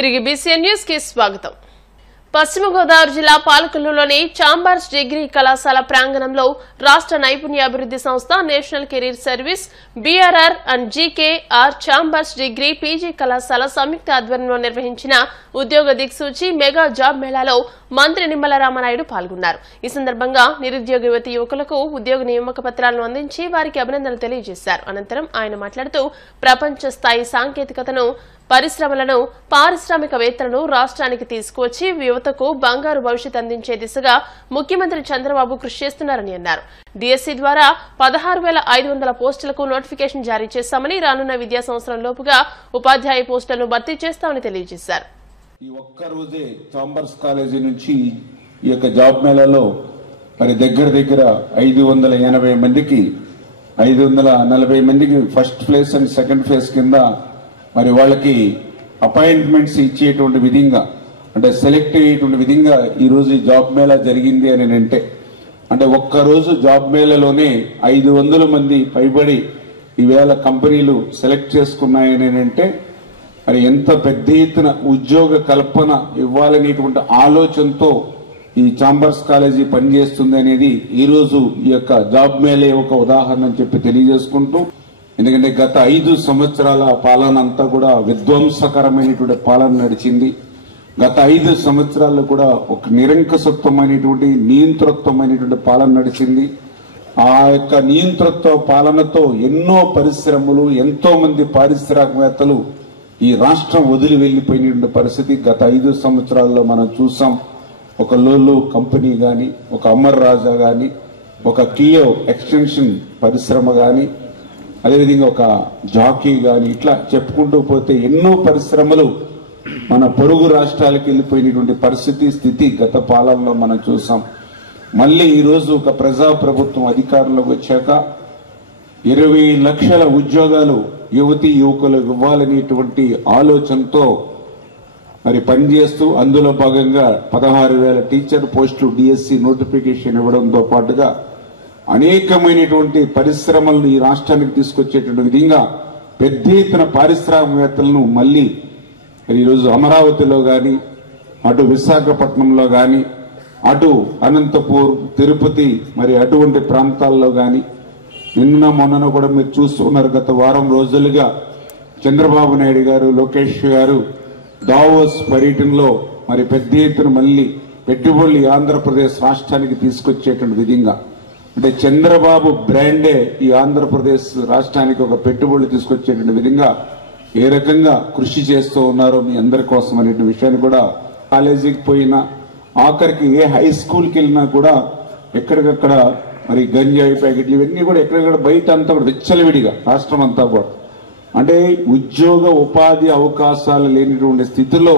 తిరిగి BCN news కి స్వాగతం. పశ్చిమ గోదావరి జిల్లా పాలకొల్లులోని చాంబర్స్ డిగ్రీ కళాశాల ప్రాంగణంలో రాష్ట్ర నైపుణ్యాభివృద్ధి సంస్థ national career service BRR and GKR chambers degree PG కళాశాల సంయుక్త ఆధ్వర్యంలో నిర్వహించిన ఉద్యోగ దిక్సూచి మెగా జాబ్ మేళాలో మంత్రి నిమ్మల రామనాయుడు పాల్గొన్నారు. ఈ సందర్భంగా నిరుద్యోగ యువతి యువకులకు ఉద్యోగ నియామక పత్రాలను అందించి వారికి అభినందనలు తెలియజేశారు. అనంతరం ఆయన మాట్లాడుతూ ప్రపంచ స్థాయి సాంకేతికతను పరిశ్రమలను పారిశ్రామికవేత్తలను రాష్ట్రానికి తీసుకువచ్చి యువతకు బంగారు భవిష్యత్ అందించే దిశగా ముఖ్యమంత్రి చంద్రబాబు కృషి చేస్తున్నారని అన్నారు. డిఎస్సీ ద్వారా 16,500 పోస్టులకు నోటిఫికేషన్ జారీ చేశామని, రానున్న విద్యా సంవత్సరం లోపుగా ఉపాధ్యాయ పోస్టులను భర్తీ చేస్తామని తెలియజేశారు. ఈ ఒక్క రోజే చాంబర్స్ కాలేజీ నుంచి ఈ యొక్క జాబ్ మేళాలో మరి దగ్గర 580 మందికి 540 మందికి first phase and second phase కింద మరి వాళ్ళకి అపాయింట్మెంట్స్ ఇచ్చేటువంటి విధంగా అంటే సెలెక్ట్ అయ్యేటువంటి విధంగా ఈ రోజు జాబ్ మేళా జరిగింది అని అంటే ఒక్కరోజు జాబ్ మేళాలోనే 500 మంది పైబడి ఈవేళ కంపెనీలు సెలెక్ట్ చేసుకున్నాయని మరి ఎంత పెద్ద ఎత్తున ఉద్యోగ కల్పన ఇవ్వాలనేటువంటి ఆలోచనతో ఈ చాంబర్స్ కాలేజీ పనిచేస్తుంది అనేది ఈ రోజు ఈ యొక్క జాబ్ మేళే ఒక ఉదాహరణ అని చెప్పి తెలియజేసుకుంటూ, ఎందుకంటే గత 5 సంవత్సరాల పాలన అంతా కూడా విధ్వంసకరమైనటువంటి పాలన నడిచింది. గత 5 సంవత్సరాల్లో కూడా ఒక నిరంకుశత్వమైనటువంటి నియంతృత్వమైనటువంటి పాలన నడిచింది. ఆ యొక్క నియంతృత్వ పాలనతో ఎన్నో పరిశ్రమలు ఎంతో మంది పారిశ్రామికవేత్తలు ఈ రాష్ట్రం వదిలి వెళ్లిపోయినటువంటి పరిస్థితి గత 5 సంవత్సరాల్లో మనం చూసాం. ఒక లోలు కంపెనీ గాని, ఒక అమర్ రాజా గాని, ఒక కియో ఎక్స్టెన్షన్ పరిశ్రమ గాని, అదేవిధంగా ఒక జాకీ గాని, ఇట్లా చెప్పుకుంటూ పోతే ఎన్నో పరిశ్రమలు మన పొరుగు రాష్ట్రాలకు వెళ్లిపోయినటువంటి పరిస్థితి స్థితి గత పాలనలో మనం చూసాం. మళ్ళీ ఈ రోజు ఒక ప్రజాప్రభుత్వం అధికారంలోకి వచ్చాక 20 లక్షల ఉద్యోగాలు యువతీ యువకులకు ఇవ్వాలనేటువంటి ఆలోచనతో మరి పనిచేస్తూ అందులో భాగంగా 16,000 టీచర్ పోస్టులు డిఎస్సి నోటిఫికేషన్ ఇవ్వడంతో పాటుగా అనేకమైనటువంటి పరిశ్రమలను ఈ రాష్ట్రానికి తీసుకొచ్చేటువంటి విధంగా పెద్ద ఎత్తున పారిశ్రామికవేత్తలను మళ్లీ ఈరోజు అమరావతిలో గాని, అటు విశాఖపట్నంలో గాని, అటు అనంతపూర్, తిరుపతి మరి అటువంటి ప్రాంతాల్లో గాని నిన్న మొన్న కూడా మీరు చూస్తున్నారు. గత వారం రోజులుగా చంద్రబాబు నాయుడు గారు, లోకేష్ గారు దావోస్ పర్యటనలో మరి పెద్ద ఎత్తున మళ్లీ పెట్టుబడులు ఆంధ్రప్రదేశ్ రాష్ట్రానికి తీసుకొచ్చేటువంటి విధంగా అంటే చంద్రబాబు బ్రాండే ఈ ఆంధ్రప్రదేశ్ రాష్ట్రానికి ఒక పెట్టుబడులు తీసుకొచ్చేటువంటి విధంగా ఏ రకంగా కృషి చేస్తూ ఉన్నారో మీ అందరి కోసం అనే విషయాన్ని కూడా కాలేజీకి పోయినా, ఆఖరికి ఏ హై స్కూల్కి వెళ్ళినా కూడా ఎక్కడికక్కడ మరి గంజాయి ప్యాకెట్లు ఇవన్నీ కూడా ఎక్కడెక్కడ బయట అంతా కూడా విచ్చలవిడిగా రాష్ట్రం అంతా కూడా అంటే ఉద్యోగ ఉపాధి అవకాశాలు లేనిటువంటి స్థితిలో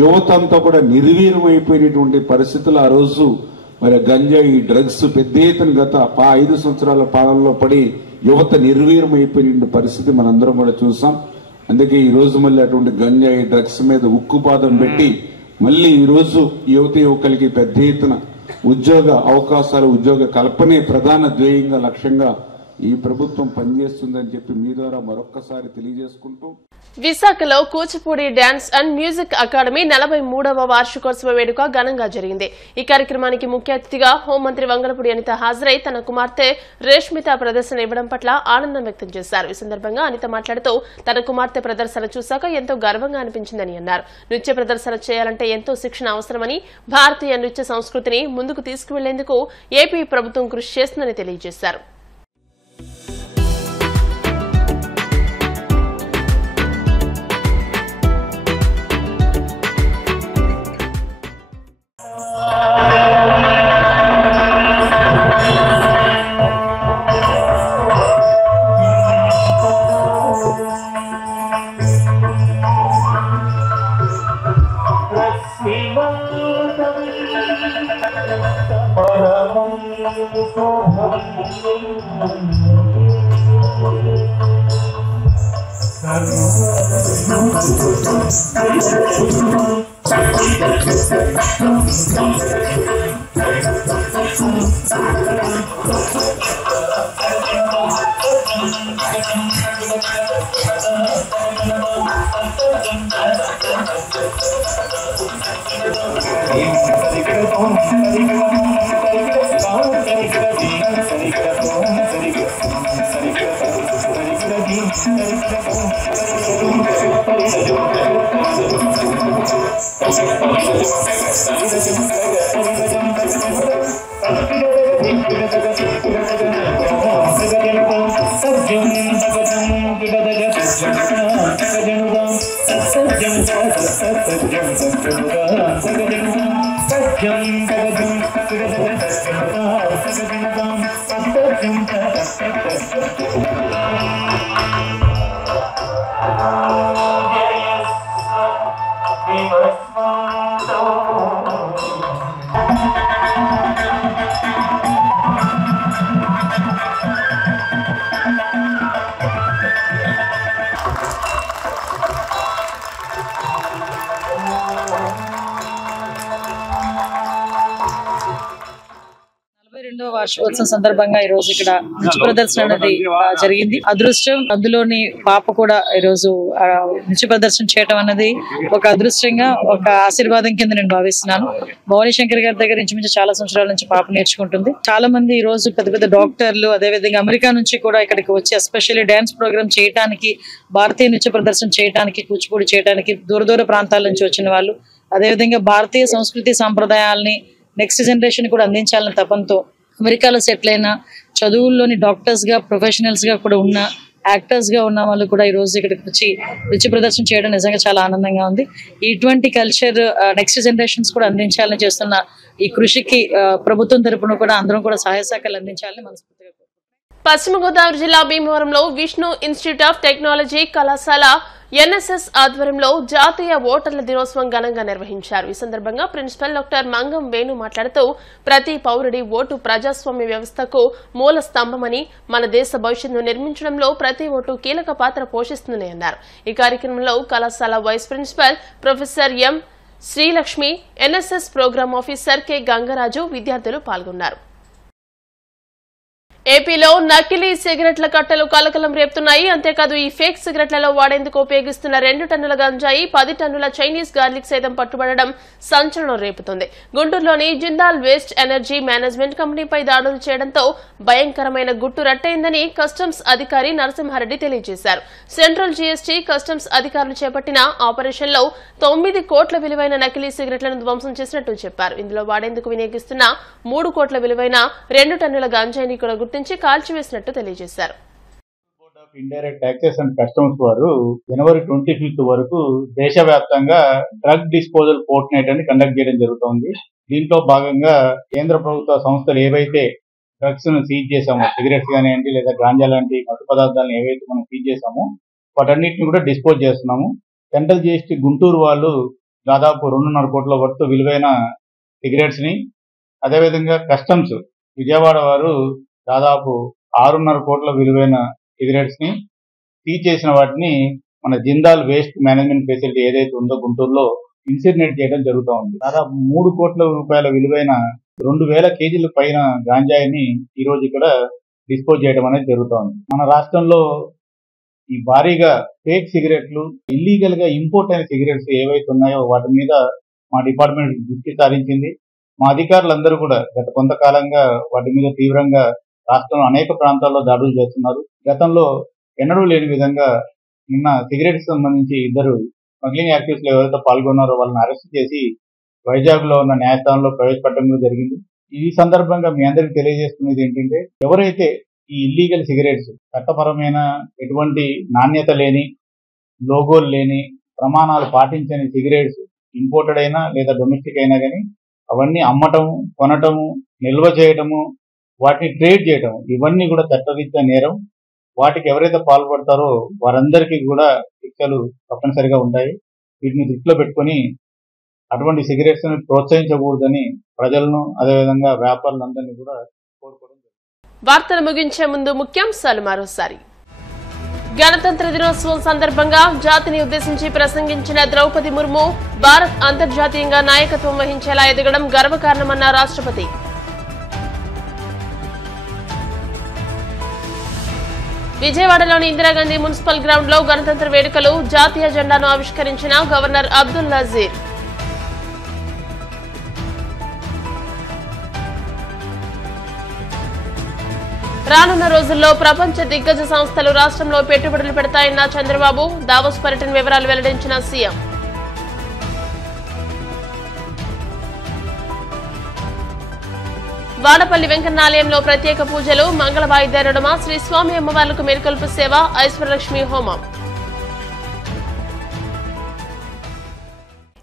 యువత అంతా కూడా నిర్వీర్యమైపోయినటువంటి పరిస్థితులు ఆ రోజు మరి గంజాయి డ్రగ్స్ పెద్ద ఎత్తున గత 5 సంవత్సరాల పాలనలో పడి యువత నిర్వీర్యమైపోయిన పరిస్థితి మనందరం కూడా చూసాం. అందుకే ఈ రోజు మళ్ళీ అటువంటి గంజాయి డ్రగ్స్ మీద ఉక్కుపాదం పెట్టి మళ్ళీ ఈ రోజు యువతి యువకులకి పెద్ద ఎత్తున ఉద్యోగ అవకాశాలు, ఉద్యోగ కల్పనే ప్రధాన ధ్యేయంగా లక్ష్యంగా ఈ ప్రభుత్వం పనిచేస్తుందని చెప్పి మీ ద్వారా మరొక్కసారి తెలియజేసుకుంటూ, విశాఖలో Kuchipudi dance and music academy 43వ వార్షికోత్సవ వేడుక ఘనంగా జరిగింది. ఈ కార్యక్రమానికి ముఖ్య అతిథిగా హోంమంత్రి వంగలపూడి అనిత హాజరై తన కుమార్తె రేష్మిత ప్రదర్శన ఇవ్వడం పట్ల ఆనందం వ్యక్తం చేశారు. ఈ సందర్భంగా అనిత మాట్లాడుతూ తన కుమార్తె ప్రదర్శన చూశాక ఎంతో గర్వంగా అనిపించిందని అన్నారు. నృత్య ప్రదర్శన చేయాలంటే ఎంతో శిక్షణ అవసరమని, భారతీయ నృత్య సంస్కృతిని ముందుకు తీసుకువెళ్లేందుకు ఏపీ ప్రభుత్వం కృషి చేస్తుందని తెలియజేశారు. వార్షికోత్సవం సందర్భంగా ఈ రోజు ఇక్కడ నృత్య ప్రదర్శన అనేది జరిగింది. అదృష్టం అందులోని పాప కూడా ఈ రోజు నృత్య ప్రదర్శన చేయడం అన్నది ఒక అదృష్టంగా ఒక ఆశీర్వాదం కింద నేను భావిస్తున్నాను. భవానీ శంకర్ గారి దగ్గర నుంచి చాలా సంవత్సరాల నుంచి పాప నేర్చుకుంటుంది. చాలా మంది ఈ రోజు పెద్ద పెద్ద డాక్టర్లు, అదేవిధంగా అమెరికా నుంచి కూడా ఇక్కడికి వచ్చి ఎస్పెషల్లీ డాన్స్ ప్రోగ్రామ్ చేయడానికి, భారతీయ నృత్య ప్రదర్శన చేయడానికి, కూచిపూడి చేయడానికి దూర దూర ప్రాంతాల నుంచి వచ్చిన వాళ్ళు, అదేవిధంగా భారతీయ సంస్కృతి సాంప్రదాయాల్ని నెక్స్ట్ జనరేషన్ కూడా అందించాలని తపంతో అమెరికాలో సెటిల్ అయిన చదువుల్లోని డాక్టర్స్ గా, ప్రొఫెషనల్స్ గా కూడా ఉన్న, యాక్టర్స్ గా ఉన్న వాళ్ళు కూడా ఈ రోజు ఇక్కడికి వచ్చి నృత్య ప్రదర్శన చేయడం నిజంగా చాలా ఆనందంగా ఉంది. ఇటువంటి కల్చర్ నెక్స్ట్ జనరేషన్స్ కూడా అందించాలని చేస్తున్న ఈ కృషికి ప్రభుత్వం తరపున కూడా అందరం కూడా సహాయ సహకారాలు అందించాలని మనస్ఫూర్తిగా. పశ్చిమ గోదావరి జిల్లా భీమవరంలో విష్ణు ఇన్స్టిట్యూట్ ఆఫ్ టెక్నాలజీ కళాశాల ఎన్ఎస్ఎస్ ఆధ్వర్యంలో జాతీయ ఓటర్ల దినోత్సవం ఘనంగా నిర్వహించారు. ఈ సందర్భంగా ప్రిన్సిపల్ డాక్టర్ మంగం వేణు మాట్లాడుతూ ప్రతి పౌరుడి ఓటు ప్రజాస్వామ్య వ్యవస్థకు మూల స్తంభమని, మన దేశ భవిష్యత్తును నిర్మించడంలో ప్రతి ఓటు కీలక పాత్ర పోషిస్తుందని అన్నారు. ఈ కార్యక్రమంలో కళాశాల vice principal professor M Srilakshmi, NSS programme officer K Gangaraju, విద్యార్థులు పాల్గొన్నారు. ఏపీలో నకిలీ సిగరెట్ల కట్టలు కలకలం రేపుతున్నాయి. అంతేకాదు ఈ ఫేక్ సిగరెట్లలో వాడేందుకు ఉపయోగిస్తున్న 2 టన్నుల గంజాయి, 10 టన్నుల చైనీస్ గార్లిక్ సైతం పట్టుబడడం సంచలనం రేపుతుంది. గుంటూరులోని జిందాల్ వేస్ట్ ఎనర్జీ మేనేజ్మెంట్ కంపెనీపై దాడులు చేయడంతో భయంకరమైన గుట్టు రట్టయిందని కస్టమ్స్ అధికారి నరసింహారెడ్డి తెలియజేశారు. సెంట్రల్ జీఎస్టీ కస్టమ్స్ అధికారులు చేపట్టిన ఆపరేషన్లో 9 కోట్ల విలువైన నకిలీ సిగరెట్లను ధ్వంసం చేసినట్టు చెప్పారు. ఇందులో వాడేందుకు వినియోగిస్తున్న 3 కోట్ల విలువైన 2 టన్నుల గంజాయిని కూడా గుర్తించి కాల్చివేసినట్టు తెలియజేశారు. Board of indirect taxes and customs వారు జనవరి 25 వరకు దేశవ్యాప్తంగా డ్రగ్ డిస్పోజల్ ఫోర్ట్ నైట్ అని కండక్ట్ చేయడం జరుగుతోంది. దీంట్లో భాగంగా కేంద్ర ప్రభుత్వ సంస్థలు ఏవైతే డ్రగ్స్ ను సీజ్ చేశామో, సిగరెట్స్ కానివ్వండి లేదా గాంజా లాంటి మత్తు పదార్థాలను ఏవైతే మనం సీజ్ చేశామో వాటన్నిటిని కూడా డిస్పోజ్ చేస్తున్నాము. సెంట్రల్ జీఎస్టీ గుంటూరు వాళ్ళు దాదాపు 2.5 కోట్ల వర్త్ విలువైన సిగరెట్స్ ని, అదేవిధంగా కస్టమ్స్ విజయవాడ వారు దాదాపు 6.5 కోట్ల విలువైన సిగరెట్స్ ని సీజ్ చేసిన వాటిని మన జిందాల్ వేస్ట్ మేనేజ్మెంట్ ఫెసిలిటీ ఏదైతే ఉందో గుంటూరులో ఇన్సినరేట్ చేయడం జరుగుతూ ఉంది. దాదాపు 3 కోట్ల రూపాయల విలువైన 2000 కేజీల పైన గాంజాయిని ఈ రోజు ఇక్కడ డిస్పోజ్ చేయడం అనేది జరుగుతోంది. మన రాష్ట్రంలో ఈ భారీగా ఫేక్ సిగరెట్లు, ఇల్లీగల్ గా ఇంపోర్ట్ అయిన సిగరెట్స్ ఏవైతే ఉన్నాయో వాటి మీద మా డిపార్ట్మెంట్ దృష్టి సారించింది. మా అధికారులందరూ కూడా గత కొంతకాలంగా వాటి మీద తీవ్రంగా రాష్ట్రంలో అనేక ప్రాంతాల్లో దాడులు చేస్తున్నారు. గతంలో ఎన్నడూ లేని విధంగా నిన్న సిగరెట్స్ సంబంధించి 2 స్మగ్లింగ్ యాక్టివిటీస్ లో ఎవరైతే పాల్గొన్నారో వాళ్ళని అరెస్ట్ చేసి వైజాగ్ లో ఉన్న న్యాయస్థానంలో ప్రవేశపెట్టడం జరిగింది. ఈ సందర్భంగా మీ అందరికి తెలియజేస్తున్నది ఏంటంటే, ఎవరైతే ఈ ఇల్లీగల్ సిగరెట్స్ చట్టపరమైన ఎటువంటి నాణ్యత లేని, లోగోలు లేని, ప్రమాణాలు పాటించని సిగరెట్స్ ఇంపోర్టెడ్ అయినా లేదా డొమెస్టిక్ అయినా కానీ అవన్నీ అమ్మటము, కొనటము, నిల్వ చేయటము, వాటిని ట్రేడ్ చేయటం, ఇవన్నీ కూడా చట్టరీత్యా నేరం. వాటికి ఎవరైతే పాల్పడతారో వారందరికీ కూడా శిక్షలు తప్పనిసరిగా ఉంటాయి. వీటిని దృష్టిలో పెట్టుకుని అటువంటి సిగరెట్స్ ని ప్రోత్సహించకూడదని ప్రజలను, అదేవిధంగా వ్యాపారులందరినీ కూడా కోరుకోవడం. వార్తలు ముగించే ముందు ముఖ్యాంశాలు మరోసారి. గణతంత్ర దినోత్సవం సందర్భంగా జాతిని ఉద్దేశించి ప్రసంగించిన ద్రౌపది ముర్ము, భారత్ అంతర్జాతీయంగా నాయకత్వం వహించేలా ఎదగడం గర్వకారణమన్న రాష్ట్రపతి. విజయవాడలోని ఇందిరాగాంధీ మున్సిపల్ గ్రౌండ్ లో గణతంత్ర వేడుకలు జాతీయ జెండాను ఆవిష్కరించిన గవర్నర్ అబ్దుల్ నజీర్. రానున్న రోజుల్లో ప్రపంచ దిగ్గజ సంస్థలు రాష్ట్రంలో పెట్టుబడులు పెడతాయన్న చంద్రబాబు. దావోస్ పర్యటన వివరాలు వెల్లడించిన సీఎం. వాడపల్లి వెంకన్న ఆలయంలో ప్రత్యేక పూజలు, మంగళ వాయిద్యారుడమ, శ్రీ స్వామి అమ్మవార్లకు మేల్కొల్పు సేవ, ఐశ్వర్యలక్ష్మి హోమం.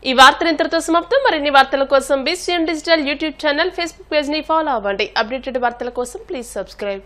ఈ వార్తలు ఇంతటితో సమాప్తం. మరిన్ని వార్తల కోసం BCN digital YouTube channel, Facebook page ని ఫాలో అవ్వండి. అప్డేటెడ్ వార్తల కోసం ప్లీజ్ సబ్స్క్రైబ్.